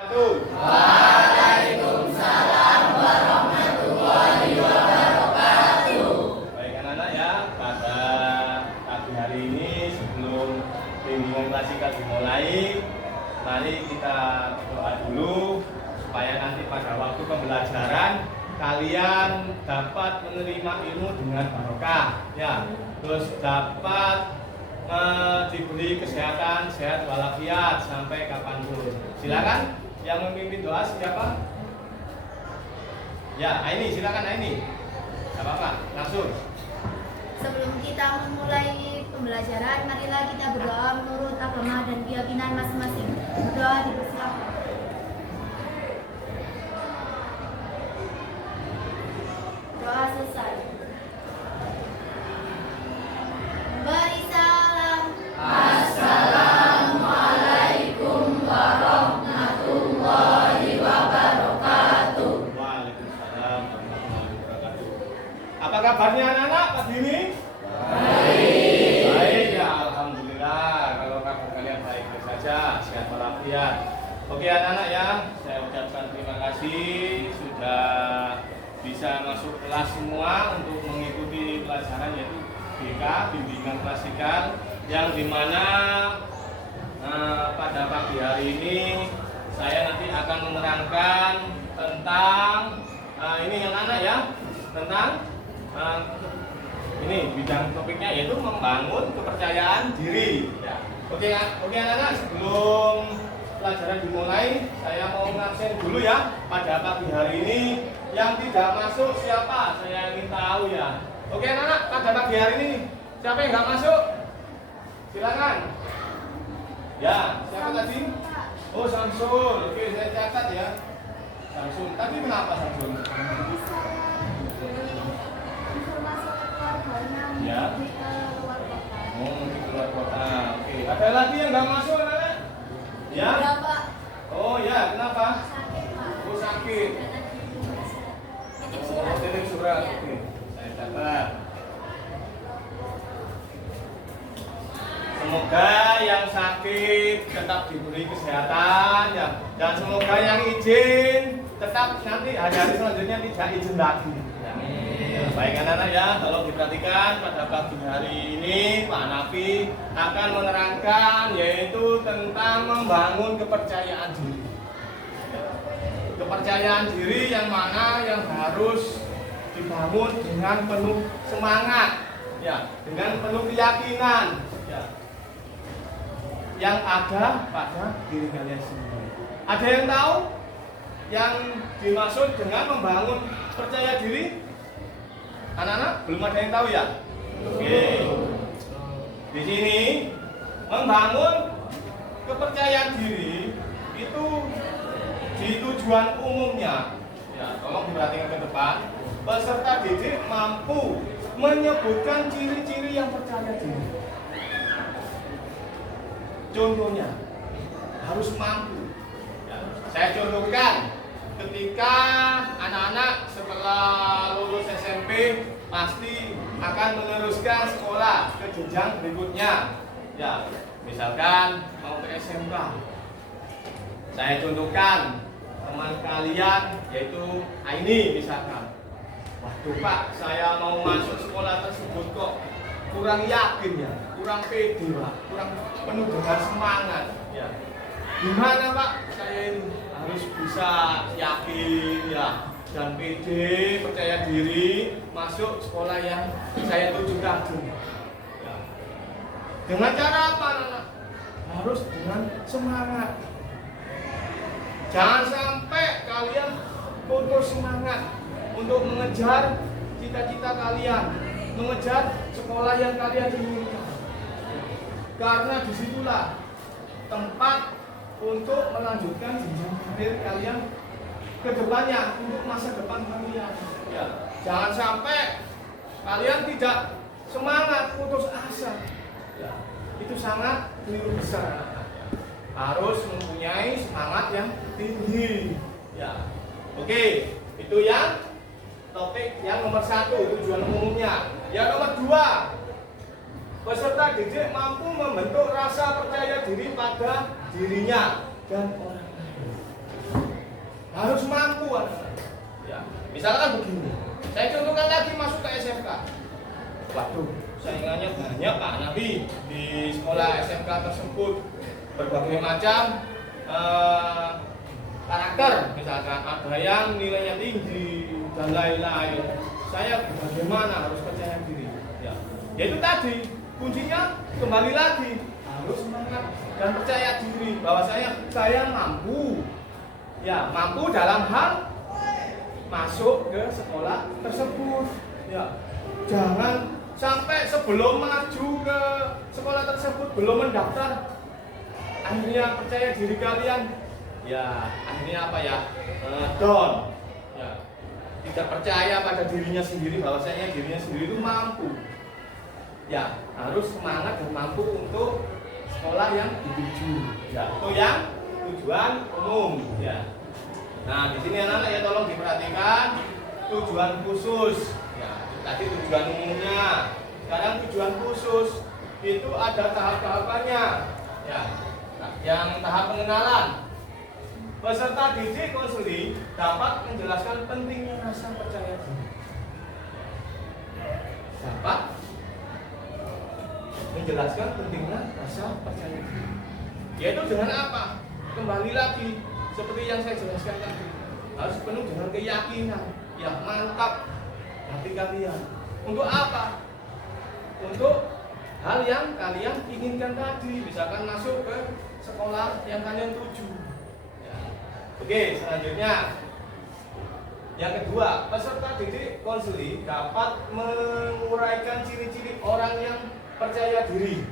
Waalaikumsalam warahmatullahi wabarakatuh. Baik anak-anak ya, pada pagi hari ini sebelum bimbingan klasikal dimulai, mari kita berdoa dulu supaya nanti pada waktu pembelajaran kalian dapat menerima ilmu dengan barokah ya, terus dapat diberi kesehatan, sehat walafiat sampai kapanpun. Silakan yang memimpin doa siapa? Ya, Aini, silakan Aini. Gak apa-apa, langsung. Sebelum kita memulai pembelajaran, marilah kita berdoa menurut agama dan keyakinan masing-masing. Berdoa dipersilakan. Doa selesai. Beri salam. Assalamualaikum warahmatullahi wabarakatuh. Waalaikumsalam warahmatullahi wabarakatuh. Apa kabarnya anak-anak pagi ini? Baik. Baik ya, alhamdulillah. Kalau kabar kalian baik-baik saja, sehat walafiat. Oke anak-anak ya, saya ucapkan terima kasih sudah bisa masuk kelas semua untuk mengikuti pelajaran yaitu BK, bimbingan klasikal, yang dimana pada pagi hari ini saya nanti akan menerangkan tentang ini anak-anak ya, tentang ini bidang topiknya yaitu membangun kepercayaan diri. Ya. Oke anak-anak, sebelum pelajaran dimulai, saya mau ngabsen dulu ya pada pagi hari ini. Yang tidak masuk siapa? Saya ingin tahu ya. Oke anak-anak, pada pagi hari ini siapa yang nggak masuk? Silakan. Ya, siapa tadi? Oh Samsul. Oke, saya catat ya. Samsul. Tadi kenapa Samsul? Ya. Oh, mungkin keluar kota. Oke. Ada lagi yang nggak masuk anak-anak? Ya. Oh ya, kenapa? Oh sakit. Oh, titip surat. Oke, saya catat. Semoga yang sakit tetap diberi kesehatan ya, dan semoga yang izin tetap nanti hari-hari selanjutnya tidak izin lagi. Ya. Baik anak-anak ya, kalau diperhatikan pada pagi hari ini Pak Nafi akan menerangkan yaitu tentang membangun kepercayaan diri. Kepercayaan diri yang mana yang harus dibangun dengan penuh semangat, ya, dengan penuh keyakinan, ya, yang ada pada diri kalian sendiri. Ada yang tahu yang dimaksud dengan membangun percaya diri? Anak-anak belum ada yang tahu ya? Oke. Di sini membangun kepercayaan diri itu di tujuan umumnya, ya, tolong diperhatikan ke depan. Peserta didik mampu menyebutkan ciri-ciri yang percaya diri. Contohnya harus mampu. Ya, saya contohkan ketika anak-anak setelah lulus SMP pasti akan meneruskan sekolah ke jenjang berikutnya. Ya, misalkan mau ke SMK. Saya contohkan teman kalian yaitu Aini misalkan. Waduh Pak, saya mau masuk sekolah tersebut kok kurang yakin ya, kurang pede Pak, kurang penuh dengan semangat ya. Gimana Pak? Saya ini harus bisa yakin ya, dan pede, percaya diri masuk sekolah yang saya tuju tadi. Ya. Dengan cara apa anak? Harus dengan semangat. Jangan sampai kalian putus semangat untuk mengejar cita-cita kalian, mengejar sekolah yang kalian inginkan. Karena disitulah tempat untuk melanjutkan jenjang karir kalian ke depannya, untuk masa depan kalian. Ya, jangan sampai kalian tidak semangat, putus asa. Ya, itu sangat keliru besar. Harus mempunyai semangat yang tinggi. Ya, oke, itu yang topik yang nomor 1, tujuan umumnya. Yang nomor 2, peserta didik mampu membentuk rasa percaya diri pada dirinya dan orang lain. Misalkan begini, saya contohkan lagi masuk ke SMK. Waduh, saingannya banyak Pak Nabi di sekolah SMK tersebut, berbagai macam karakter, misalkan ada yang nilainya tinggi dan lain-lain. Saya bagaimana harus percaya diri? Ya, yaitu tadi kuncinya kembali lagi harus semangat dan percaya diri bahwa saya mampu. Ya, mampu dalam hal masuk ke sekolah tersebut. Ya, jangan sampai sebelum maju ke sekolah tersebut belum mendaftar, akhirnya percaya diri kalian, ya akhirnya apa ya, down. Ya, tidak percaya pada dirinya sendiri bahwasanya dirinya sendiri itu mampu. Ya, harus semangat dan mampu untuk sekolah yang dituju. Ya, itu yang tujuan umum. Ya. Nah, di sini anak-anak ya tolong diperhatikan tujuan khusus. Ya, tadi tujuan umumnya. Sekarang tujuan khusus itu ada tahap-tahapannya. Ya. Nah, yang tahap pengenalan. Peserta didik konseling dapat menjelaskan pentingnya rasa percaya diri. Dapat menjelaskan pentingnya rasa percaya diri. Yaitu dengan apa? Kembali lagi seperti yang saya jelaskan tadi, harus penuh dengan keyakinan. Ya, mantap hati kalian. Untuk apa? Untuk hal yang kalian inginkan tadi, misalkan masuk ke sekolah yang kalian tuju. Ya. Oke, selanjutnya yang kedua, peserta didik konseling dapat menguraikan ciri-ciri orang yang percaya diri.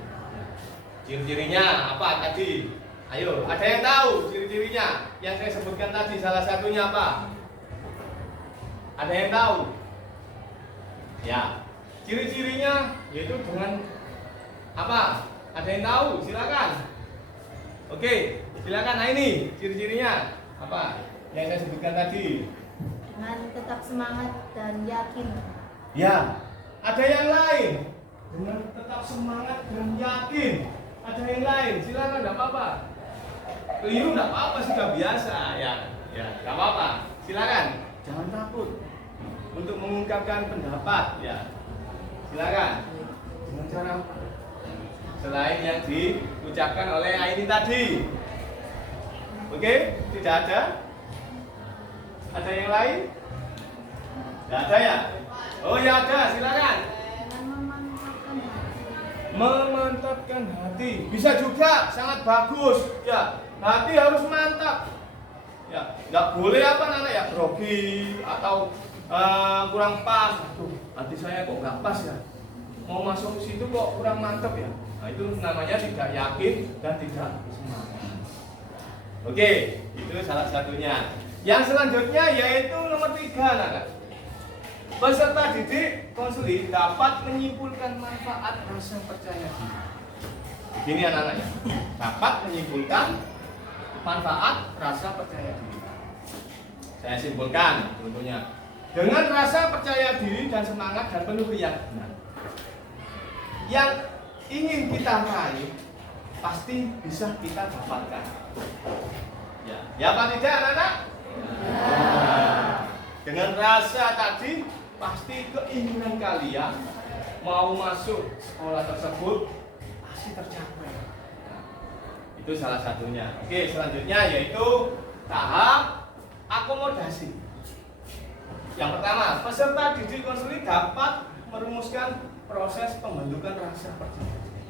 Ciri-cirinya apa tadi? Ayo, ada yang tahu ciri-cirinya? Yang saya sebutkan tadi salah satunya apa? Ada yang tahu? Ya, ciri-cirinya yaitu dengan apa? Ada yang tahu? Silakan. Oke, silakan. Nah ini ciri-cirinya apa? Yang saya sebutkan tadi. Dengan tetap semangat dan yakin. Ya, ada yang lain. Dengan tetap semangat dan yakin. Ada yang lain, silakan, enggak apa-apa. Keliru enggak apa-apa, sudah biasa. Ya, enggak apa-apa. Silakan, jangan takut untuk mengungkapkan pendapat. Ya, silakan. Dengan cara selain yang diucapkan oleh Aini tadi. Oke, tidak ada? Ada yang lain? Tidak ada ya? Oh ya ada, silakan. Memantapkan hati. Bisa juga, sangat bagus. Ya, hati harus mantap. Ya, nggak boleh apa namanya ya, grogi atau kurang pas. Aduh, hati saya kok nggak pas ya. Mau masuk ke situ kok kurang mantap ya. Nah, itu namanya tidak yakin dan tidak semangat. Oke, itu salah satunya. Yang selanjutnya yaitu nomor 3, anak. Peserta didik konseling dapat menyimpulkan manfaat rasa percaya diri. Begini anak-anaknya, dapat menyimpulkan manfaat rasa percaya diri. Saya simpulkan contohnya. Dengan rasa percaya diri dan semangat dan penuh keyakinan yang ingin kita raih, pasti bisa kita dapatkan. Ya apa tidak anak-anak? Dengan rasa tadi, pasti keinginan kalian mau masuk sekolah tersebut pasti tercapai. Nah, itu salah satunya. Oke, selanjutnya yaitu tahap akomodasi. Yang pertama, peserta didik konseling dapat merumuskan proses pembentukan rasa percaya diri.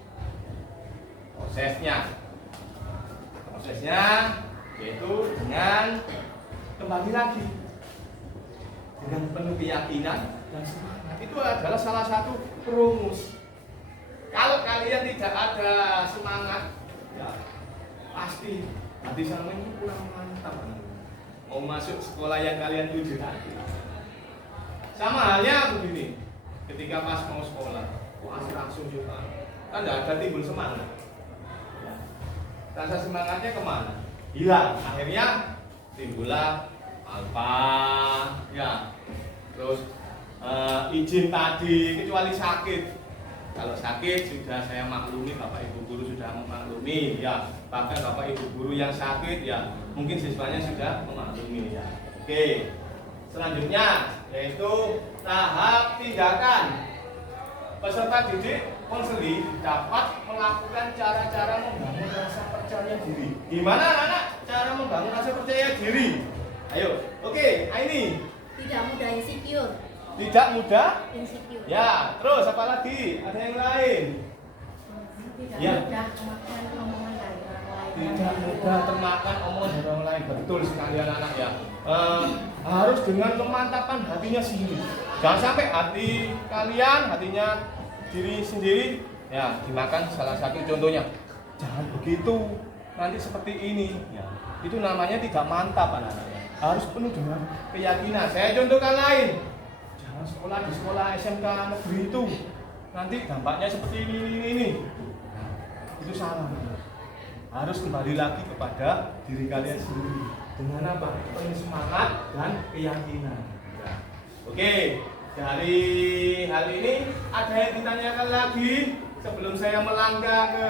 Prosesnya yaitu dengan kembali lagi dengan penuh keyakinan dan semangat. Itu adalah salah satu rumus. Kalau kalian tidak ada semangat, ya pasti hati sama ini kurang mantap. Mau masuk sekolah yang kalian tuju tadi. Sama halnya begini, ketika pas mau sekolah, langsung juga, kan tidak ada timbul semangat. Ya. Rasa semangatnya kemana? Hilang. Akhirnya timbullah alfa, ya. Terus izin tadi, kecuali sakit. Kalau sakit sudah saya maklumi, Bapak Ibu guru sudah memaklumi, ya. Bahkan Bapak Ibu guru yang sakit, ya, mungkin siswanya sudah memaklumi, ya. Oke. selanjutnya yaitu tahap tindakan. Peserta didik konseli dapat melakukan cara-cara membangun rasa percaya diri. Gimana anak-anak cara membangun rasa percaya diri? Ayo, oke, ini Tidak mudah insecure. tidak mudah. Insecure. Ya, terus apa lagi? Ada yang lain? Tidak Ya. mudah kemakan omongan dari orang lain. Tidak mudah termakan omongan dari orang lain. Betul sekali anak-anak ya. Harus dengan kemantapan hatinya sendiri. Jangan sampai hati kalian, hatinya diri sendiri ya dimakan. Salah satu contohnya, jangan begitu, nanti seperti ini ya. Itu namanya tidak mantap anak-anak ya. Harus penuh dengan keyakinan. Saya contohkan lain, jangan sekolah di sekolah SMK negeri itu nanti dampaknya seperti ini. Nah, itu salah. Harus kembali lagi kepada diri kalian sendiri dengan apa? Penuh semangat dan keyakinan. Ya. Oke, dari hal ini ada yang ditanyakan lagi sebelum saya melangkah ke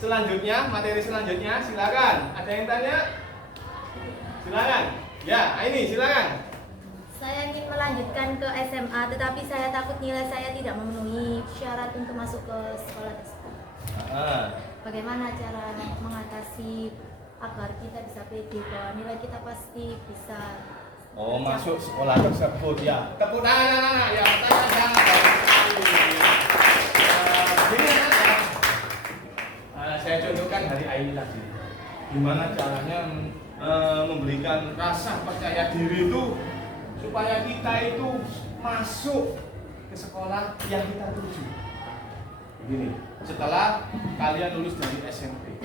selanjutnya, materi selanjutnya. Silakan. Ada yang tanya? Silakan. Ya, ini silakan. Saya ingin melanjutkan ke SMA, tetapi saya takut nilai saya tidak memenuhi syarat untuk masuk ke sekolah tersebut. Bagaimana cara mengatasi agar kita bisa pede bahwa nilai kita pasti bisa Masuk sekolah tersebut ya. Tepuk tangan anak-anak ya. Pertanyaan sangat bagus sekali. Begini anak-anak. Saya contohkan dari Aini tadi. Gimana caranya memberikan rasa percaya diri itu supaya kita itu masuk ke sekolah yang kita tuju. Begini, setelah kalian lulus dari SMP,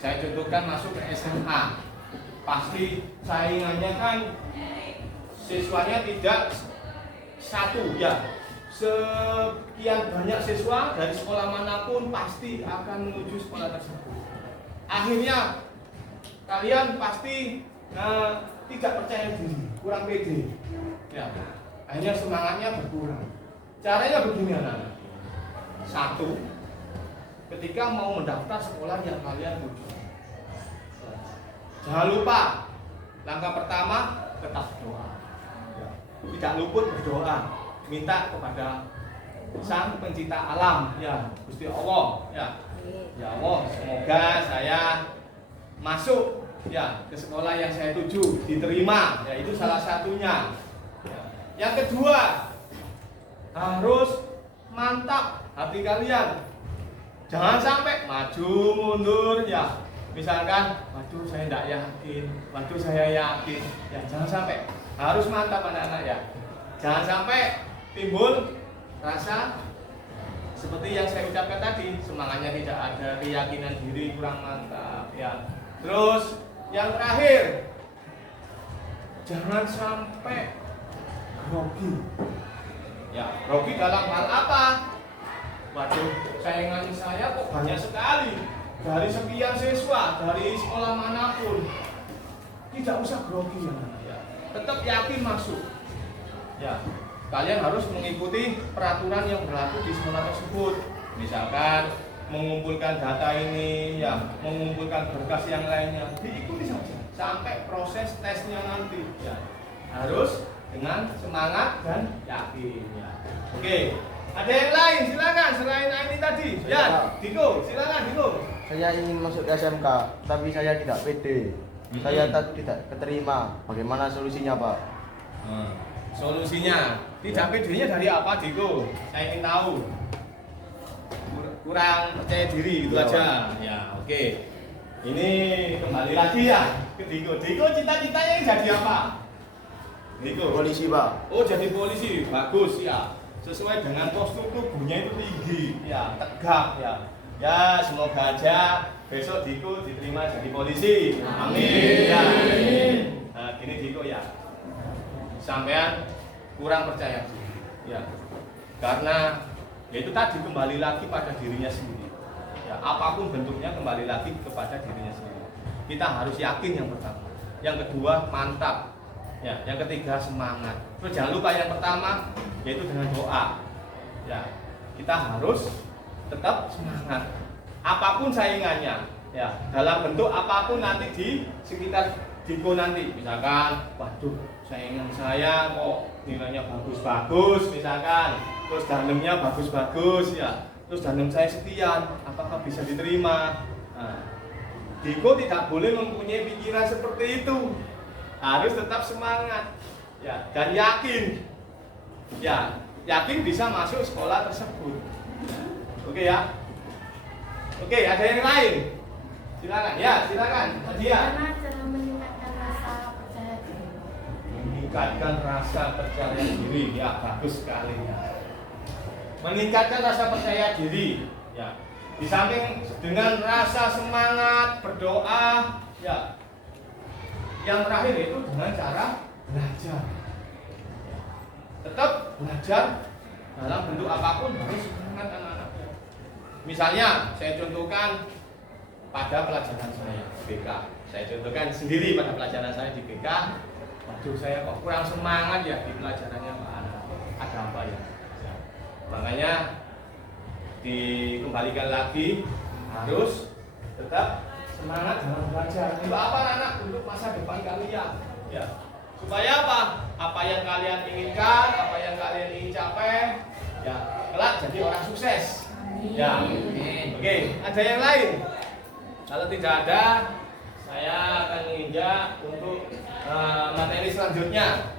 saya contohkan masuk ke SMA, pasti saingannya kan siswanya tidak satu ya. Sekian banyak siswa dari sekolah manapun pasti akan menuju sekolah tersebut. Akhirnya kalian pasti tidak percaya diri, kurang pede. Ya, akhirnya semangatnya berkurang. Caranya begini anak-anak. Satu, ketika mau mendaftar sekolah yang kalian tuju, jangan lupa langkah pertama tetap doa. Tidak luput berdoa, minta kepada Sang Pencipta Alam, ya Gusti Allah, ya. Ya Allah, semoga saya masuk ya ke sekolah yang saya tuju, diterima, ya itu salah satunya. Ya. Yang kedua, harus mantap hati kalian. Jangan sampai maju mundur ya. Misalkan, waduh saya tidak yakin, waduh saya yakin. Ya jangan sampai. Harus mantap anak-anak ya. Jangan sampai timbul rasa seperti yang saya ucapkan tadi, semangatnya tidak ada, keyakinan diri kurang mantap ya. Terus yang terakhir, jangan sampai grogi. Ya, grogi dalam hal apa? Waduh, saingan saya kok banyak sekali. Dari sekian siswa, dari sekolah manapun. Tidak usah grogi ya. Tetap yakin masuk. Ya, kalian harus mengikuti peraturan yang berlaku di sekolah tersebut. Misalkan mengumpulkan data ini, ya, mengumpulkan berkas yang lainnya, diikuti saja sampai proses tesnya nanti. Ya, harus dengan semangat dan yakin. Ya. Oke, ada yang lain silakan selain ini tadi. Ya, Diko, silakan Diko. Saya ingin masuk ke SMK, tapi saya tidak pede. Saya tidak keterima. Bagaimana solusinya, Pak? Solusinya, tidak pedenya dari apa, Diko? Saya ingin tahu. Kurang percaya diri itu Ya, aja. Ya, oke. Ini kembali lagi ya ke Diko. Diko cita-citanya jadi apa? Diko. Polisi, Pak. Oh, jadi polisi. Bagus ya. Sesuai dengan postur tubuhnya itu tinggi, ya, tegak ya. Ya, semoga aja besok Diko diterima jadi polisi. Amin. Ya. Nah, gini Diko ya. Sampean kurang percaya diri. Ya. Karena ya itu tadi kembali lagi pada dirinya sendiri. Ya, apapun bentuknya kembali lagi kepada dirinya sendiri. Kita harus yakin yang pertama. Yang kedua, mantap. Ya, yang ketiga semangat. Terus jangan lupa yang pertama yaitu dengan doa. Ya, kita harus tetap semangat. Apapun saingannya, ya, dalam bentuk apapun nanti di sekitar Diko nanti misalkan, waduh saingan saya kok nilainya bagus-bagus misalkan, terus dalamnya bagus-bagus ya, terus dalam saya sekian, apakah bisa diterima? Nah, Diko tidak boleh mempunyai pikiran seperti itu, harus tetap semangat ya, dan yakin ya, yakin bisa masuk sekolah tersebut. Oke ya, oke, ada yang lain? Silakan ya, silakan Nadia. Gimana cara meningkatkan rasa percaya diri? Meningkatkan rasa percaya diri, ya bagus sekali ya. Meningkatkan rasa percaya diri ya, di samping dengan rasa semangat berdoa ya, yang terakhir itu dengan cara belajar. Tetap belajar dalam bentuk apapun harus semangat anak-anak. Misalnya saya contohkan pada pelajaran saya BK, saya contohkan sendiri pada pelajaran saya di BK. Waduh, saya kok kurang semangat ya di pelajarannya Pak Ana. Ada apa ya? Makanya dikembalikan lagi, harus tetap semangat dalam belajar. Untuk apa anak? Untuk masa depan kalian ya. Supaya apa? Apa yang kalian inginkan, apa yang kalian ingin capai ya, kelak jadi orang sukses ya. Oke, ada yang lain? Kalau tidak ada, saya akan menginjak untuk materi selanjutnya.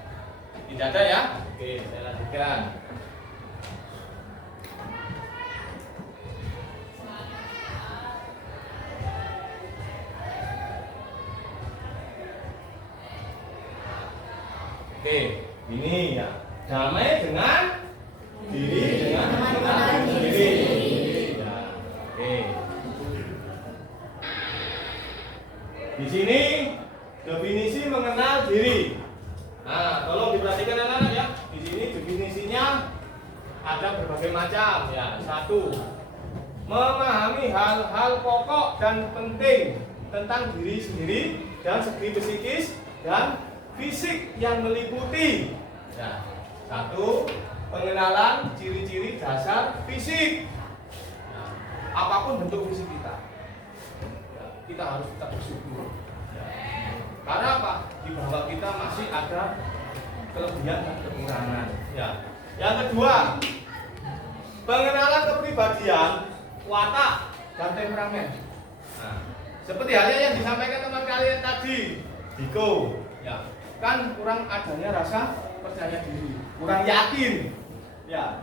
Tidak ada ya? Oke, saya lanjutkan. Oke, ini ya. Damai dengan diri, dengan mengenal diri. Ya, oke. Di sini definisi mengenal diri. Nah, tolong diperhatikan anak-anak ya. Di sini definisinya ada berbagai macam ya. Satu, memahami hal-hal pokok dan penting tentang diri sendiri dan segi psikis dan fisik yang meliputi. Ya, satu, pengenalan ciri-ciri dasar fisik. Nah, apapun bentuk fisik kita, ya, kita harus tetap bersyukur. Ya. Karena apa? Di bawah kita masih ada kelebihan dan kekurangan. Ya. Yang kedua, pengenalan kepribadian, watak dan temperamen. Nah, seperti halnya yang disampaikan teman kalian tadi, Diko. Ya. Kan kurang adanya rasa percaya diri, kurang yakin ya,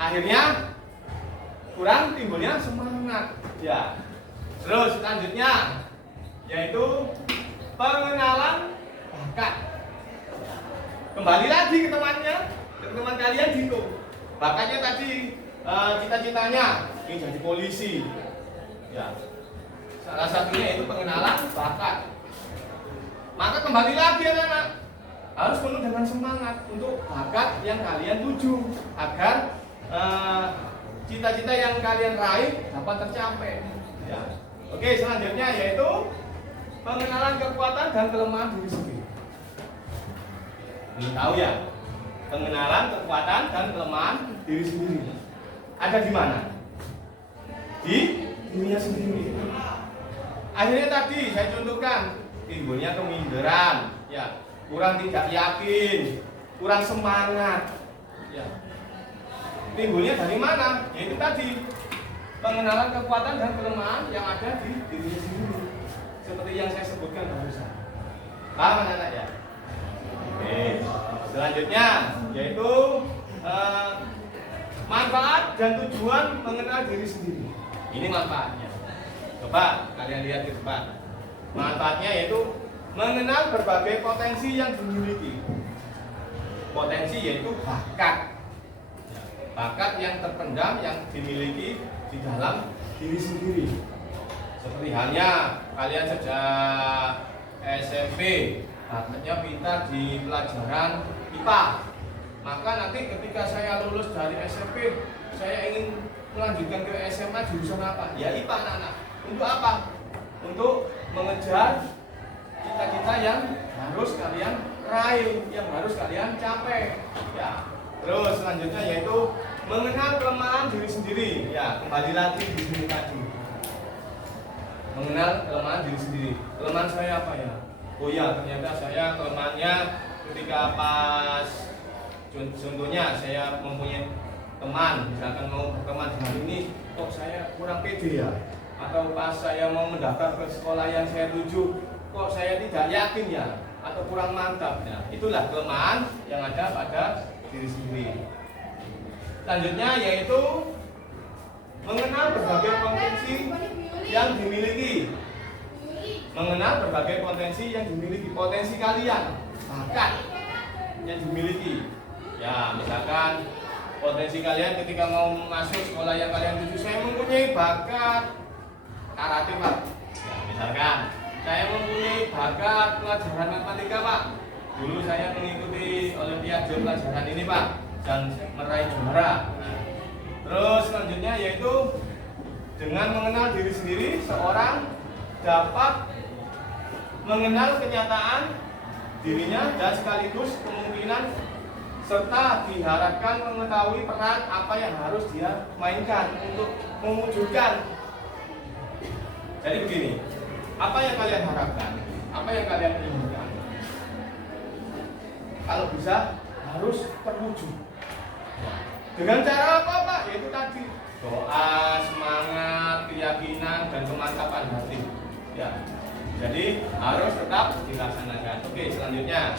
akhirnya kurang timbulnya semangat ya. Terus selanjutnya yaitu pengenalan bakat. Kembali lagi ke temannya, ke teman kalian Diko. Bakatnya tadi cita-citanya ingin jadi polisi ya, salah satunya itu pengenalan bakat. Maka kembali lagi anak-anak, harus penuh dengan semangat untuk bakat yang kalian tuju agar cita-cita yang kalian raih dapat tercapai. Ya. Oke, selanjutnya yaitu pengenalan kekuatan dan kelemahan diri sendiri. Ini tahu ya, pengenalan kekuatan dan kelemahan diri sendiri. Ada di mana? Di dirinya sendiri. Akhirnya tadi saya contohkan, timbulnya keminderan, ya, kurang tidak yakin, kurang semangat, ya. Timbulnya dari mana? Yaitu tadi pengenalan kekuatan dan kelemahan yang ada di diri sendiri, seperti yang saya sebutkan barusan. Paham anak-anak ya? Oke. Selanjutnya yaitu manfaat dan tujuan mengenal diri sendiri. Ini manfaatnya. Coba kalian lihat ke depan. Manfaatnya yaitu mengenal berbagai potensi yang dimiliki. Potensi yaitu bakat. Bakat yang terpendam yang dimiliki di dalam diri sendiri. Seperti halnya kalian sejak SMP bakatnya pintar di pelajaran IPA. Maka nanti ketika saya lulus dari SMP, saya ingin melanjutkan ke SMA jurusan apa? Ya IPA anak-anak. Untuk apa? Untuk mengejar cita-cita yang harus kalian raih, yang harus kalian capai. Ya. Terus selanjutnya yaitu mengenal kelemahan diri sendiri. Ya, kembali lagi di sini tadi. Mengenal kelemahan diri sendiri. Kelemahan saya apa ya? oh ya ternyata saya kelemahannya ketika pas contohnya saya mempunyai teman, misalkan mau berteman dengan ini, kok saya kurang pede ya, atau pas saya mau mendaftar ke sekolah yang saya tuju, kok saya tidak yakin ya, atau kurang mantap ya. Itulah kelemahan yang ada pada diri sendiri. Selanjutnya yaitu mengenal berbagai potensi yang dimiliki. Mengenal berbagai potensi yang dimiliki, potensi kalian, bakat yang dimiliki. Ya, misalkan potensi kalian ketika mau masuk sekolah yang kalian tuju, saya mempunyai bakat karate Pak. Ya, misalkan saya mempunyai bakat pelajaran matematika Pak. Dulu saya mengikuti olimpiade pelajaran ini Pak dan meraih juara. Terus selanjutnya yaitu dengan mengenal diri sendiri, seorang dapat mengenal kenyataan dirinya dan sekaligus kemungkinan serta diharapkan mengetahui peran apa yang harus dia mainkan untuk mewujudkan. Jadi begini, apa yang kalian harapkan, apa yang kalian inginkan, kalau bisa harus terwujud. Dengan cara apa Pak? Yaitu tadi doa, semangat, keyakinan, dan kemantapan hati. Ya, jadi harus tetap dilaksanakan. Oke, selanjutnya.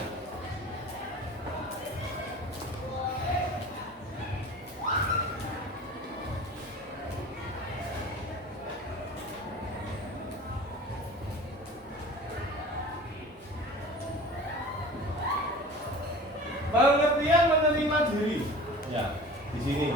Pengertian menerima diri. Ya, di sini.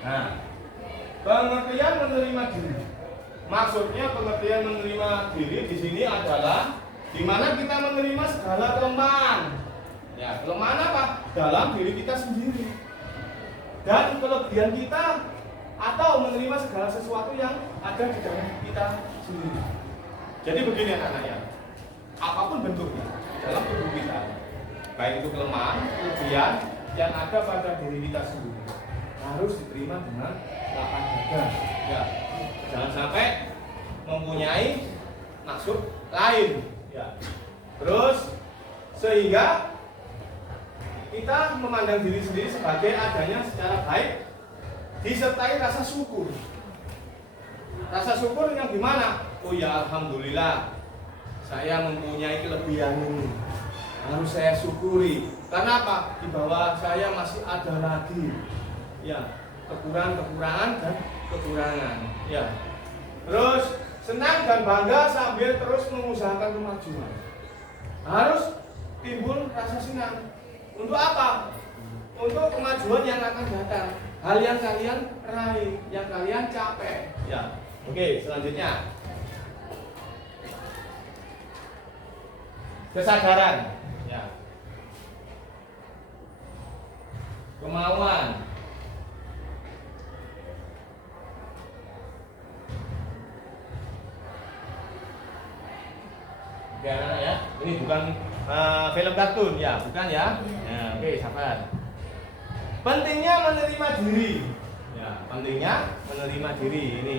Nah, pengertian menerima diri. Maksudnya pengertian menerima diri di sini adalah di mana kita menerima segala kelemahan. Ya, kelemahan apa? Dalam diri kita sendiri. Dan kelebihan kita atau menerima segala sesuatu yang ada di dalam kita sendiri. Jadi begini anak-anak ya. Apapun bentuknya dalam tubuh kita, baik itu kelemahan, kelebihan yang ada pada diri kita sendiri, harus diterima dengan lapang dada. Ya, jangan sampai mempunyai maksud lain. Ya. Terus sehingga kita memandang diri sendiri sebagai adanya secara baik, disertai rasa syukur. Rasa syukur yang gimana? Oh ya, alhamdulillah, saya mempunyai kelebihan ini, harus saya syukuri. Karena apa? Di bawah saya masih ada lagi, ya, kekurangan dan kekurangan. Ya. Terus senang dan bangga sambil terus mengusahakan kemajuan. Harus timbul rasa senang. Untuk apa? Untuk kemajuan yang akan datang. Hal yang kalian raih, yang kalian capai. Ya. Oke, selanjutnya. Kesadaran. Ya. Kemauan. Ya, ya. Ini bukan film kartun ya, bukan ya? Ya, oke, sabar. Pentingnya menerima diri. Ya, pentingnya menerima diri ini.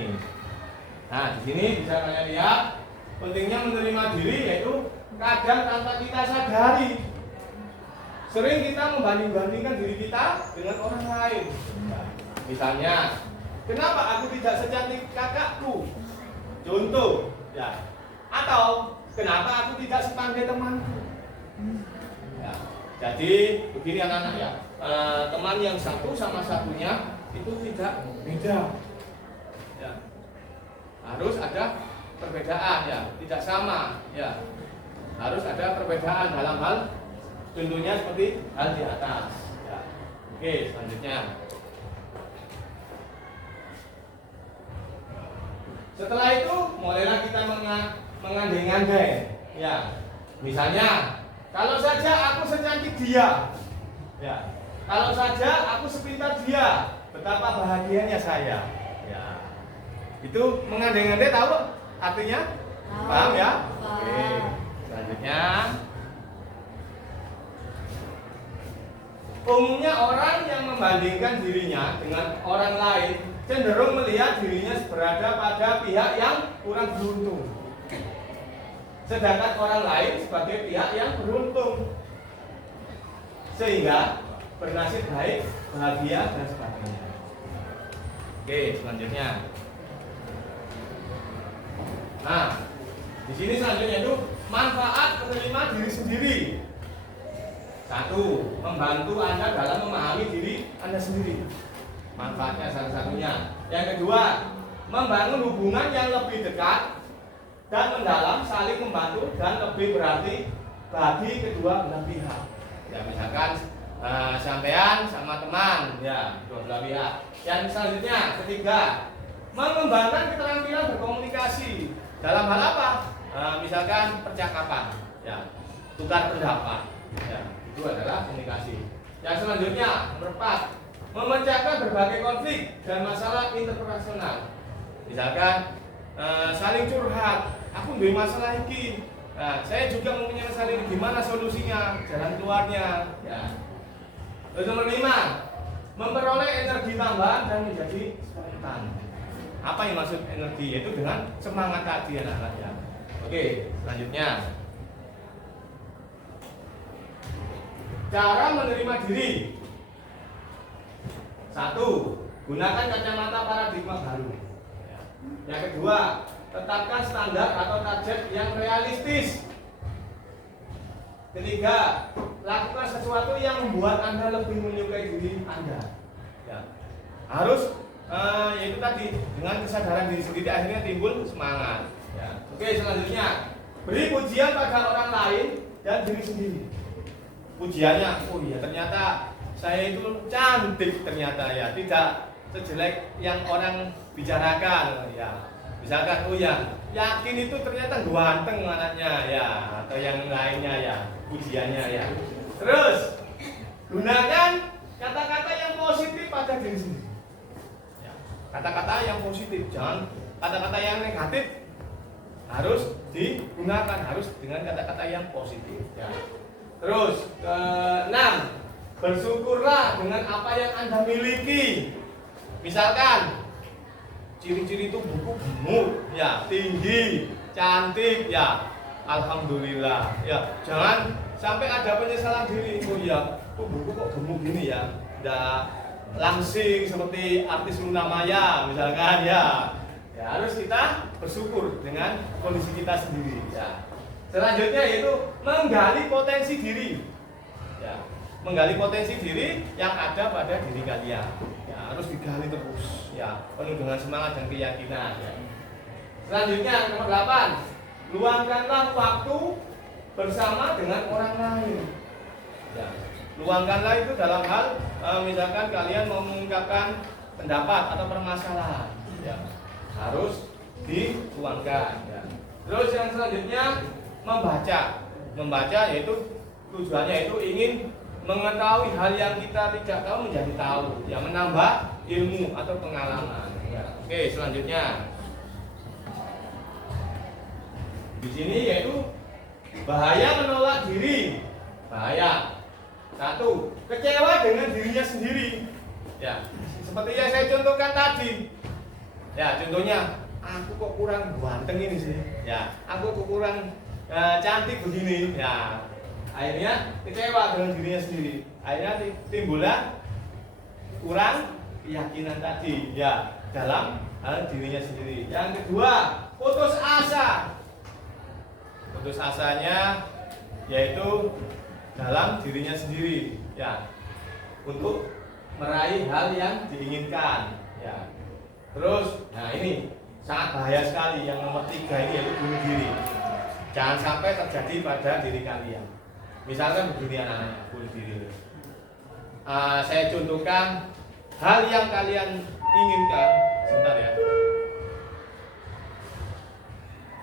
Nah, di sini bisa kalian lihat pentingnya menerima diri yaitu kadang tanpa kita sadari sering kita membanding-bandingkan diri kita dengan orang lain. Nah, misalnya, kenapa aku tidak secantik kakakku? Contoh, ya. Atau kenapa aku tidak sepandai temanku? Ya, jadi begini anak-anak ya, teman yang satu sama satunya itu tidak beda. Ya, harus ada perbedaan ya, tidak sama ya. Harus ada perbedaan dalam hal contohnya seperti hal di atas. Ya. Oke, selanjutnya. Setelah itu mulailah kita mengandai-andai. Ya, misalnya kalau saja aku secantik dia, ya. Kalau saja aku sepintar dia, betapa bahagianya saya. Ya. Itu mengandai-andai, tahu artinya? Paham ya? Oke. Selanjutnya. Umumnya orang yang membandingkan dirinya dengan orang lain cenderung melihat dirinya berada pada pihak yang kurang beruntung. Sedangkan orang lain sebagai pihak yang beruntung. Sehingga bernasib baik, bahagia, dan sebagainya. Oke, selanjutnya. Nah, di sini selanjutnya itu manfaat menerima diri sendiri. Satu, membantu Anda dalam memahami diri Anda sendiri. Manfaatnya salah satunya. Yang kedua, membangun hubungan yang lebih dekat dan mendalam, saling membantu dan lebih berarti bagi kedua belah pihak. Ya, misalkan sampean sama teman, ya, dua belah pihak. Yang selanjutnya, ketiga, mengembangkan keterampilan berkomunikasi. Dalam hal apa? Misalkan percakapan, ya, tukar pendapat, ya. Itu adalah komunikasi. Yang selanjutnya, nomor 4, memecahkan berbagai konflik dan masalah interpersonal. Misalkan saling curhat, aku punya masalah ini, saya juga mempunyai masalah ini, gimana solusinya, jalan keluarnya, ya. Terus nomor 5, memperoleh energi tambahan dan menjadi spontan. Apa yang maksud energi? Yaitu dengan semangat tadi anak-anak, ya. Oke, selanjutnya, cara menerima diri. 1, gunakan kacamata paradigma baru. Yang kedua, tetapkan standar atau target yang realistis. Ketiga, lakukan sesuatu yang membuat Anda lebih menyukai diri Anda. Ya. Harus yaitu tadi, dengan kesadaran diri sendiri akhirnya timbul semangat. Ya. Oke, selanjutnya, beri pujian pada orang lain dan diri sendiri. Pujiannya, oh iya ternyata saya itu cantik ternyata, ya, tidak sejelek yang orang bicarakan, ya. Misalkan, oh ya, yakin itu ternyata ganteng anaknya, ya, atau yang lainnya, ya, pujiannya, ya. Terus gunakan kata-kata yang positif pada diri sendiri, ya. Kata-kata yang positif, jangan kata-kata yang negatif, harus digunakan, harus dengan kata-kata yang positif, ya. Terus ke-6, bersyukurlah dengan apa yang Anda miliki. Misalkan ciri-ciri itu buku gemuk, ya, tinggi, cantik, ya, alhamdulillah, ya. Jangan sampai ada penyesalan diri. Oh ya, buku kok gemuk gini, ya, tidak langsing seperti artis Luna Maya misalkan, ya. Ya, harus kita bersyukur dengan kondisi kita sendiri, ya. Selanjutnya yaitu menggali potensi diri, ya. Menggali potensi diri yang ada pada diri kalian, ya, harus digali terus, ya, penuh dengan semangat dan keyakinan, ya. Selanjutnya nomor 8, luangkanlah waktu bersama dengan orang lain, ya. Luangkanlah itu dalam hal misalkan kalian mau mengungkapkan pendapat atau permasalahan, ya, harus diluangkan, ya. Terus yang selanjutnya membaca yaitu tujuannya itu ingin mengetahui hal yang kita tidak tahu menjadi tahu, ya, menambah ilmu atau pengalaman, ya. Oke, selanjutnya di sini yaitu bahaya menolak diri. Bahaya. 1, kecewa dengan dirinya sendiri, ya, seperti yang saya contohkan tadi, ya. Contohnya, aku kok kurang ganteng ini sih, ya, aku kok kurang cantik begini, ya. Akhirnya kecewa dengan dirinya sendiri. Akhirnya timbullah kurang keyakinan tadi, ya, dalam dirinya sendiri. Yang kedua, putus asa. Putus asanya yaitu dalam dirinya sendiri, ya, untuk meraih hal yang diinginkan, ya. Terus, nah ini sangat bahaya sekali. Yang nomor 3 ini yaitu bunuh diri. Jangan sampai terjadi pada diri kalian. Misalkan begini anak-anak, bunuh diri. Saya contohkan hal yang kalian inginkan. Sebentar, ya.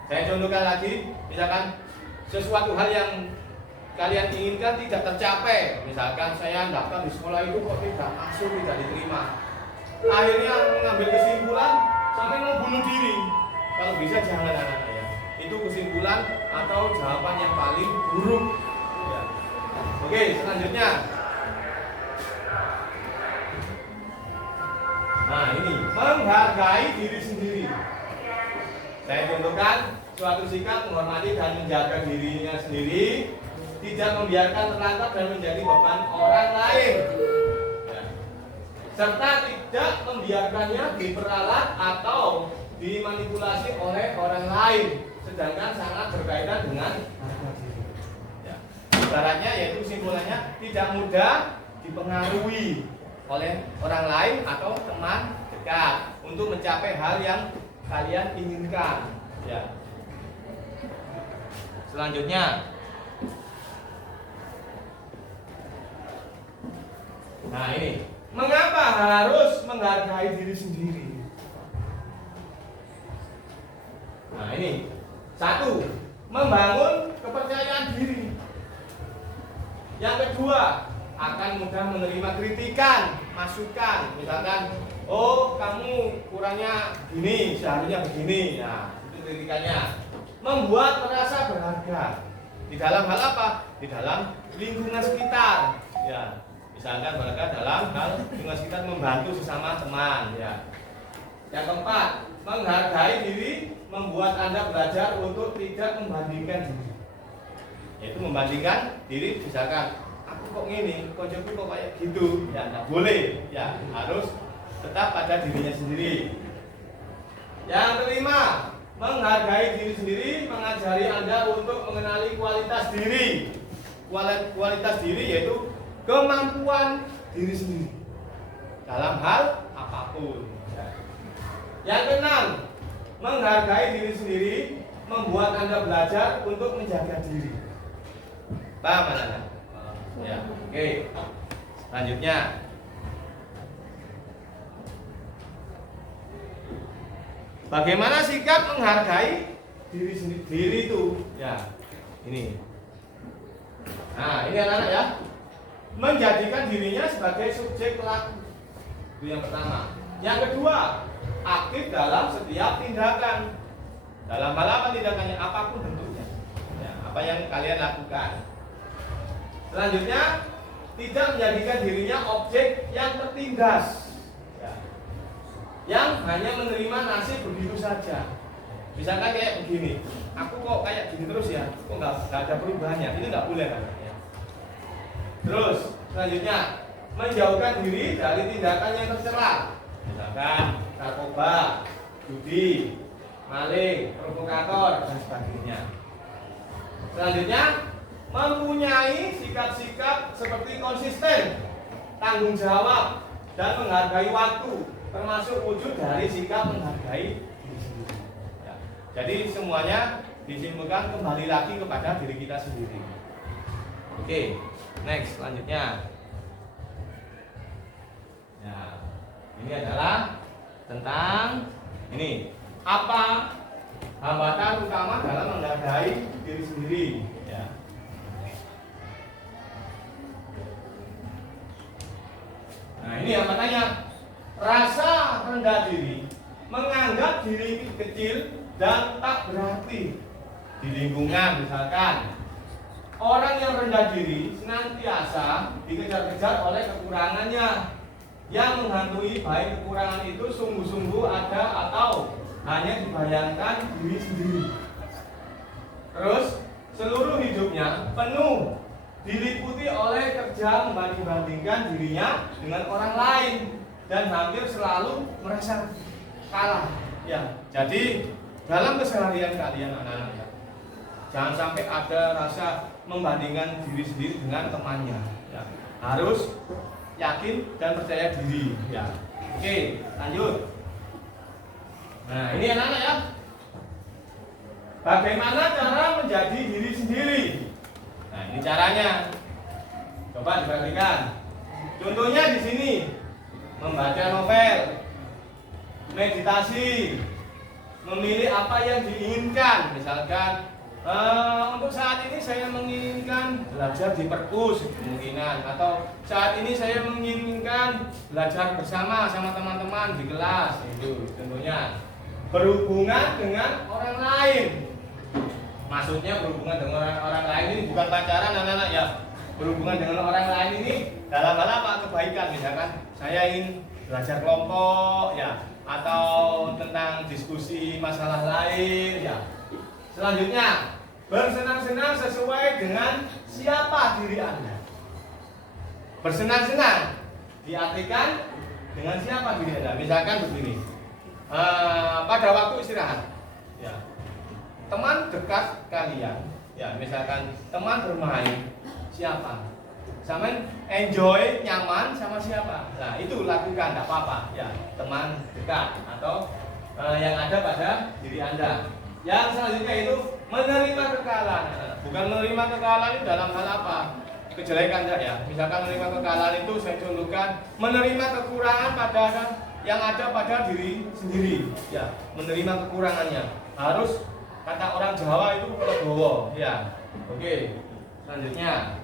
Saya contohkan lagi, misalkan sesuatu hal yang kalian inginkan tidak tercapai. Misalkan saya daftar di sekolah itu kok tidak masuk, tidak diterima. Akhirnya mengambil kesimpulan sampai mau bunuh diri. Kalau bisa jangan anak-anak, ya. Itu kesimpulan atau jawaban yang paling buruk, ya. Oke, selanjutnya menghargai diri sendiri. Saya contohkan suatu sikap menghormati dan menjaga dirinya sendiri, tidak membiarkan terlantar dan menjadi beban orang lain, ya. Serta tidak membiarkannya diperalat atau dimanipulasi oleh orang lain, sedangkan sangat berkaitan dengan harga diri. Ya. Ibaratnya yaitu simpulannya tidak mudah dipengaruhi oleh orang lain atau teman dekat untuk mencapai hal yang kalian inginkan. Ya. Selanjutnya, nah ini, mengapa harus menghargai diri sendiri? Nah ini, satu, membangun kepercayaan diri. Yang kedua, akan mudah menerima kritikan, masukan. Misalkan, oh kamu kurangnya gini, seharusnya begini. Nah, itu kritikannya. Membuat merasa berharga. Di dalam hal apa? Di dalam lingkungan sekitar. Ya, misalkan berharga dalam hal lingkungan sekitar, membantu sesama teman. Ya. Yang keempat, menghargai diri membuat Anda belajar untuk tidak membandingkan diri. Yaitu membandingkan diri, misalkan aku kok gini, koncoku kok kayak gitu. Ya, nggak boleh. Ya, harus tetap pada dirinya sendiri. Yang kelima, menghargai diri sendiri mengajari Anda untuk mengenali kualitas diri. Kualitas diri yaitu kemampuan diri sendiri dalam hal apapun. Yang keenam, menghargai diri sendiri membuat Anda belajar untuk menjaga diri. Paham Anda? Ya, oke. Selanjutnya, bagaimana sikap menghargai diri sendiri? Diri itu, ya, ini. Nah, ini anak-anak ya, menjadikan dirinya sebagai subjek pelaku. Itu yang pertama. Yang kedua, aktif dalam setiap tindakan. Dalam hal apa tindakannya? Apapun bentuknya. Ya, apa yang kalian lakukan. Selanjutnya, tidak menjadikan dirinya objek yang tertindas. Ya. Yang hanya menerima nasib begitu saja. Misalkan kayak begini, aku kok kayak gini terus ya, kok nggak ada perubahannya, itu nggak boleh kan? Ya. Terus selanjutnya, menjauhkan diri dari tindakan yang tercela, misalkan narkoba, judi, maling, provokator dan sebagainya. Selanjutnya, mempunyai sikap-sikap seperti konsisten, tanggung jawab, dan menghargai waktu, termasuk wujud dari sikap menghargai diri sendiri. Ya. Jadi semuanya disimpulkan kembali lagi kepada diri kita sendiri. Oke, next selanjutnya. Ya, ini adalah tentang ini apa hambatan utama dalam menghargai diri sendiri. Ya. Nah ini yang makanya rasa rendah diri, menganggap diri kecil dan tak berarti di lingkungan. Misalkan orang yang rendah diri senantiasa dikejar-kejar oleh kekurangannya, yang menghantui baik kekurangan itu sungguh-sungguh ada atau hanya dibayangkan diri sendiri. Terus seluruh hidupnya penuh diliputi oleh kerja membanding-bandingkan dirinya dengan orang lain dan hampir selalu merasa kalah. Ya, jadi dalam keseharian kalian anak-anak ya, jangan sampai ada rasa membandingkan diri sendiri dengan temannya. Ya, harus yakin dan percaya diri. Ya, oke, lanjut. Nah, ini anak-anak ya. Bagaimana cara menjadi diri sendiri? Nah, ini caranya. Coba diperhatikan. Contohnya di sini, membaca novel, meditasi, memilih apa yang diinginkan. Misalkan, untuk saat ini saya menginginkan belajar di perpus kemungkinan, atau saat ini saya menginginkan belajar bersama sama teman-teman di kelas. Itu contohnya. Berhubungan dengan orang lain. Maksudnya berhubungan dengan orang lain ini bukan pacaran anak-anak ya. Berhubungan dengan orang lain ini dalam hal apa? Kebaikan. Misalkan saya ingin belajar kelompok ya, atau tentang diskusi masalah lain ya. Selanjutnya, bersenang-senang sesuai dengan siapa diri Anda. Bersenang-senang diartikan dengan siapa diri Anda. Misalkan begini, pada waktu istirahat ya, teman dekat kalian ya, misalkan teman bermain siapa, sama enjoy nyaman sama siapa, nah itu lakukan, tidak apa-apa ya, teman dekat atau yang ada pada diri Anda. Yang selanjutnya itu menerima kekalahan. Bukan menerima kekalahan itu dalam hal apa, kejelekan tidak ya. Misalkan menerima kekalahan itu saya contohkan menerima kekurangan pada yang ada pada diri sendiri ya, menerima kekurangannya. Harus kata orang Jawa itu legowo ya. Oke, selanjutnya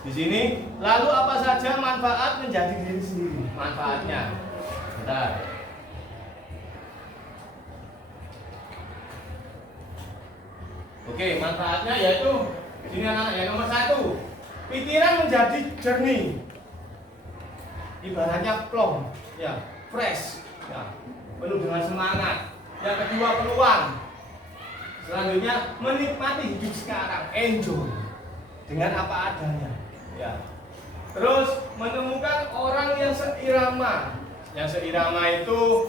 di sini, lalu apa saja manfaat menjadi diri sendiri? Manfaatnya, bentar. Oke, manfaatnya yaitu ini anak yang nomor 1, pikiran menjadi jernih. Ibaratnya plong, ya, fresh, ya, penuh dengan semangat. Yang kedua, peluang. Selanjutnya, menikmati hidup sekarang, enjoy dengan apa adanya. Ya. Terus menemukan orang yang seirama. Yang seirama itu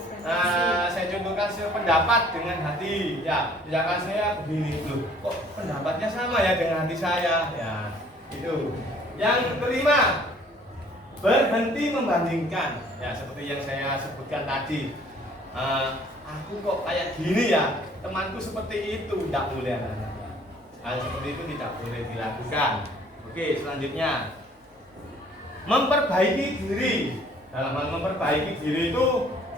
saya contohkan sependapat dengan hati. Ya, misalkan saya begini, loh, kok pendapatnya sama ya dengan hati saya. Ya, itu. Yang kelima, berhenti membandingkan. Ya, seperti yang saya sebutkan tadi. Aku kok kayak gini ya, temanku seperti itu, tidak boleh. Hal seperti itu tidak boleh dilakukan. Oke, selanjutnya memperbaiki diri. Dalam hal memperbaiki diri itu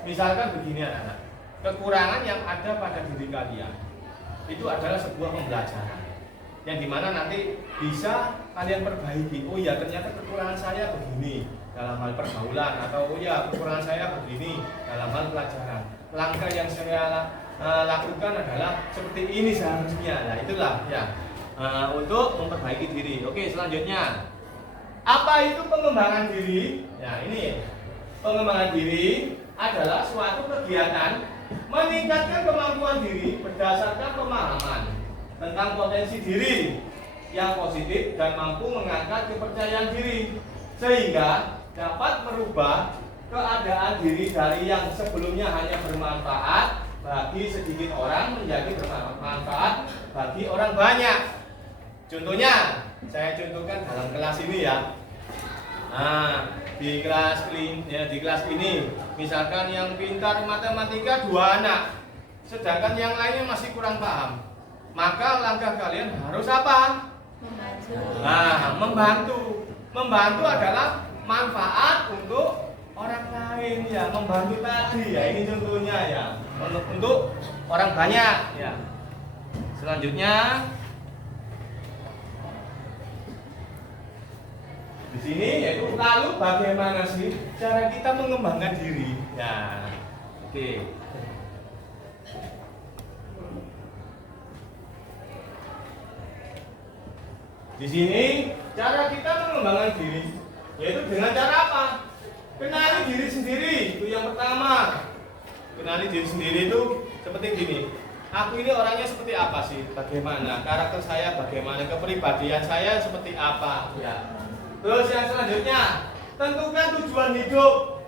misalkan begini anak-anak, kekurangan yang ada pada diri kalian itu adalah sebuah pembelajaran yang dimana nanti bisa kalian perbaiki. Oh ya, ternyata kekurangan saya begini dalam hal pergaulan, atau oh ya, kekurangan saya begini dalam hal pelajaran. Langkah yang saya lakukan adalah seperti ini seharusnya. Nah, itulah ya, untuk memperbaiki diri. Oke, selanjutnya apa itu pengembangan diri? Nah, ini pengembangan diri adalah suatu kegiatan meningkatkan kemampuan diri berdasarkan pemahaman tentang potensi diri yang positif dan mampu mengangkat kepercayaan diri sehingga dapat merubah keadaan diri dari yang sebelumnya hanya bermanfaat bagi sedikit orang menjadi bermanfaat bagi orang banyak. Contohnya, saya contohkan dalam kelas ini ya. Nah, di kelas ini, misalkan yang pintar matematika 2 anak, sedangkan yang lainnya masih kurang paham. Maka langkah kalian harus apa? Membantu. Nah, membantu. Membantu adalah manfaat untuk orang lain ya, membantu tadi ya. Ini contohnya ya, untuk orang banyak ya. Selanjutnya di sini yaitu lalu bagaimana sih cara kita mengembangkan diri? Ya, oke. Di sini cara kita mengembangkan diri yaitu dengan cara apa? Kenali diri sendiri, itu yang pertama. Kenali diri sendiri itu seperti gini. Aku ini orangnya seperti apa sih? Bagaimana? Karakter saya bagaimana? Kepribadian saya seperti apa? Ya. Terus yang selanjutnya, tentukan tujuan hidup.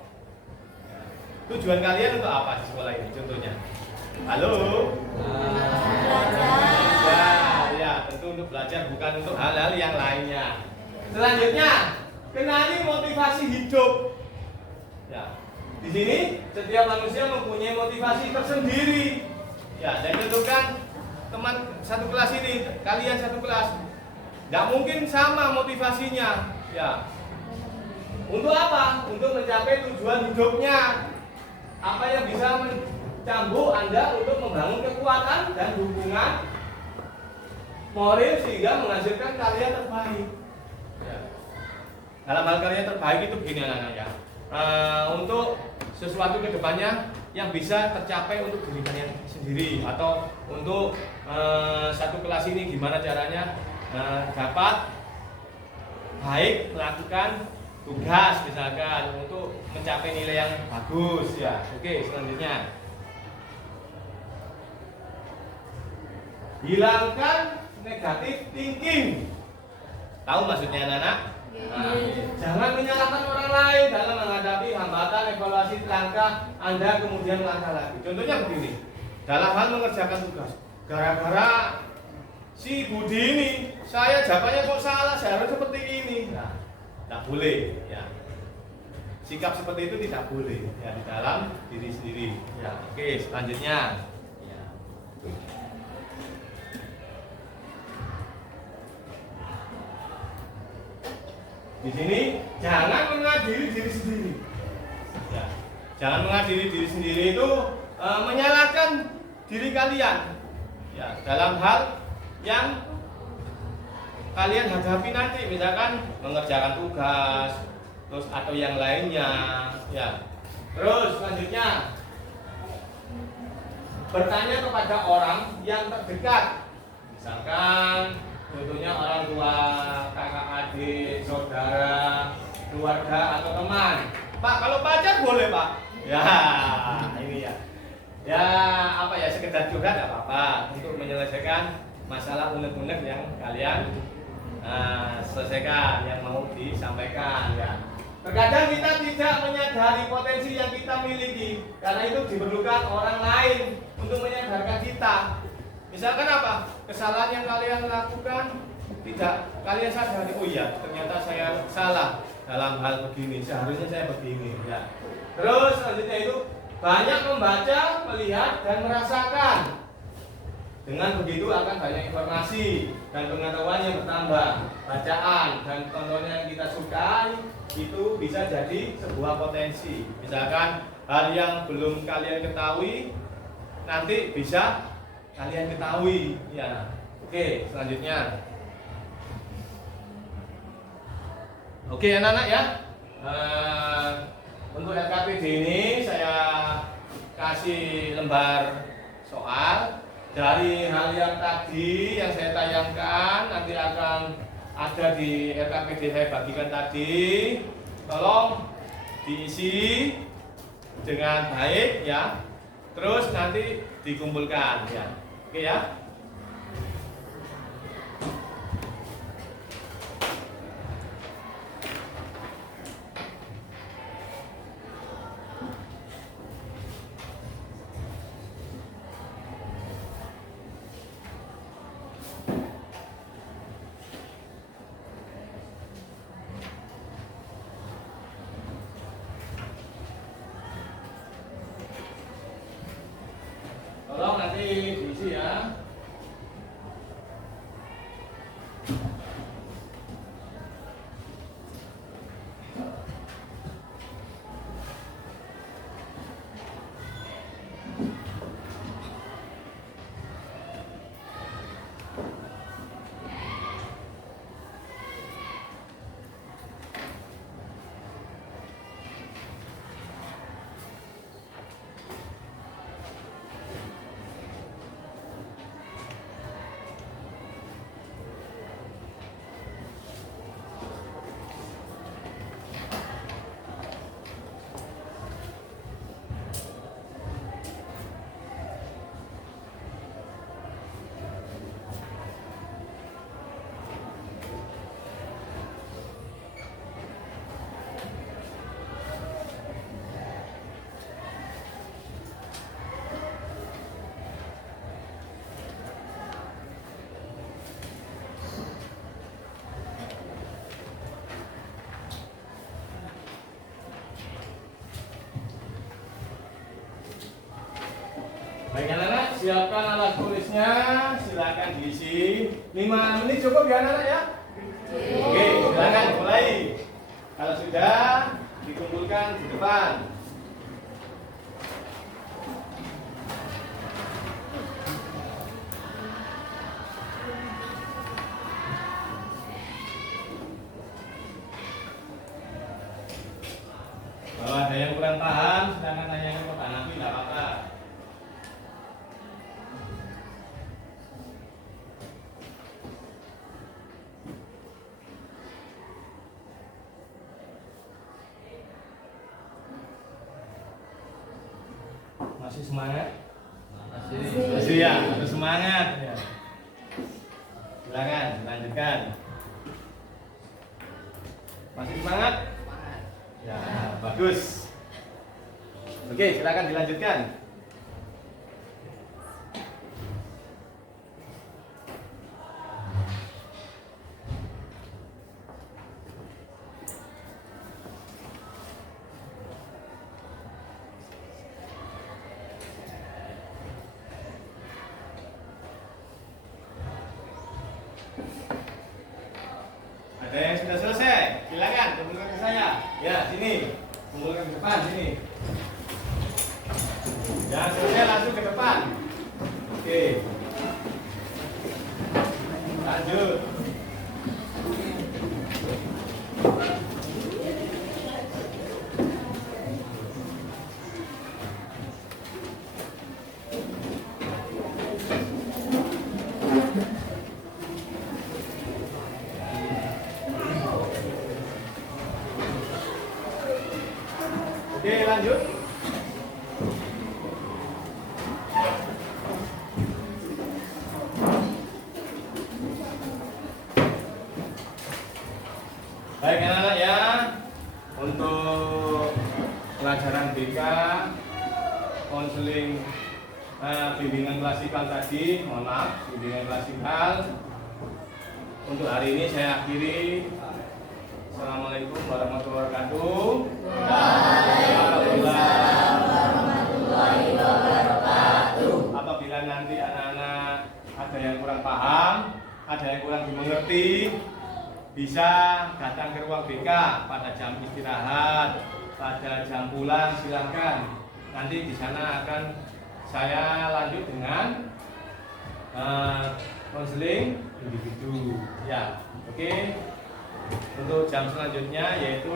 Tujuan kalian untuk apa di sekolah ini? Contohnya, halo? Belajar. Ya, tentu untuk belajar, bukan untuk hal-hal yang lainnya. Selanjutnya, kenali motivasi hidup. Ya, di sini setiap manusia mempunyai motivasi tersendiri. Ya, dan tentukan teman satu kelas ini, kalian satu kelas, nggak mungkin sama motivasinya. Ya, untuk apa? Untuk mencapai tujuan hidupnya. Apa yang bisa mencambuk Anda untuk membangun kekuatan dan hubungan moral sehingga menghasilkan karya terbaik. Ya. Dalam hal karya terbaik itu begini anak-anak ya. Untuk sesuatu ke depannya yang bisa tercapai untuk diri kalian sendiri, atau untuk satu kelas ini gimana caranya dapat baik melakukan tugas misalkan untuk mencapai nilai yang bagus ya. Oke, selanjutnya hilangkan negatif thinking. Tahu maksudnya anak-anak? Nah, jangan menyalahkan orang lain dalam menghadapi hambatan evaluasi langkah Anda kemudian melangkah lagi. Contohnya begini, dalam hal mengerjakan tugas, gara-gara si Budi ini, saya jawabannya kok salah, saya harus seperti ini. Nah, tidak boleh. Ya. Sikap seperti itu tidak boleh ya di dalam diri sendiri. Ya, oke, selanjutnya. Ya. Di sini jangan mengadili diri sendiri. Ya. Jangan mengadili diri sendiri itu menyalahkan diri kalian. Ya, dalam hal yang kalian hadapi nanti, misalkan mengerjakan tugas, terus atau yang lainnya. Ya. Terus selanjutnya bertanya kepada orang yang terdekat, misalkan contohnya orang tua, kakak adik, saudara, keluarga atau teman. Pak, kalau pacar boleh Pak? Ya, ini ya. Ya, apa ya, sekedar curhat tidak apa-apa untuk menyelesaikan masalah unek-unek yang kalian selesaikan, yang mau disampaikan ya. Terkadang kita tidak menyadari potensi yang kita miliki, karena itu diperlukan orang lain untuk menyadarkan kita. Misalkan apa? Kesalahan yang kalian lakukan tidak kalian sadari, oh iya ternyata saya salah dalam hal begini, seharusnya saya begini ya. Terus selanjutnya itu banyak membaca, melihat dan merasakan. Dengan begitu akan banyak informasi dan pengetahuan yang bertambah. Bacaan dan tontonan yang kita sukai itu bisa jadi sebuah potensi. Misalkan hal yang belum kalian ketahui nanti bisa kalian ketahui ya. Oke, selanjutnya. Oke anak-anak ya. Untuk LKPD ini saya kasih lembar soal. Dari hal yang tadi yang saya tayangkan nanti akan ada di LKPD saya bagikan tadi. Tolong diisi dengan baik ya. Terus nanti dikumpulkan ya. Oke ya. Tolong nanti diisi ya. Baik anak-anak, siapkan alat tulisnya, silakan diisi. 5 menit cukup ya anak-anak ya? Oke, silakan mulai. Kalau sudah, dikumpulkan di depan. Kalau ada yang kurang paham, silakan tanyakan ke Pak Nafi, tidak apa-apa. Masih semangat? Masih ya, harus semangat ya. Silakan lanjutkan. Masih semangat? Ya, bagus. Oke, silakan dilanjutkan. Ada yang sudah selesai? Silakan kumpulkan ke saya. Ya, sini. Kumpulkan ke depan sini. Jangan selesai langsung ke depan. Oke. Lanjut. Oke, lanjut. Baik anak-anak ya, untuk pelajaran BK, konseling bimbingan klasikal tadi, mohon maaf, bimbingan klasikal. Untuk hari ini saya akhiri. Assalamualaikum warahmatullahi wabarakatuh. Warahmatullahi wabarakatuh. Apabila nanti anak-anak ada yang kurang paham, ada yang kurang dimengerti, bisa datang ke ruang BK pada jam istirahat, pada jam pulang, silahkan. Nanti di sana akan saya lanjut dengan konseling individu. Ya, oke. Untuk jam selanjutnya yaitu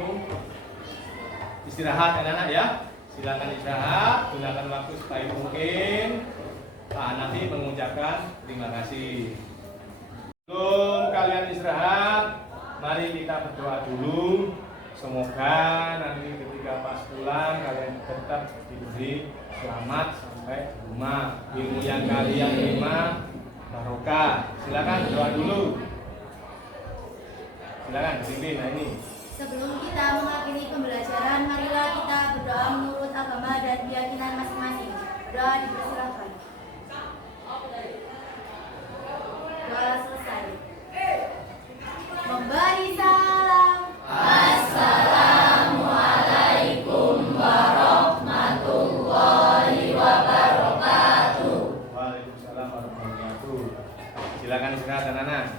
istirahat anak-anak ya. Silakan istirahat, gunakan waktu sebaik mungkin. Pak Hanafi mengucapkan terima kasih. Sebelum kalian istirahat, mari kita berdoa dulu. Semoga nanti ketika pas pulang kalian tetap diberi selamat sampai rumah. Ilmu yang kalian terima barokah. Silakan berdoa dulu. Silakan dipimpin. Nah ini. Sebelum kita mengakhiri pembelajaran, marilah kita berdoa menurut agama dan keyakinan masing-masing. Doa dipersilakan. Doa selesai. Memberi salam. Assalamualaikum warahmatullahi wabarakatuh. Waalaikumsalam warahmatullahi wabarakatuh. Silakan istirahat anak-anak.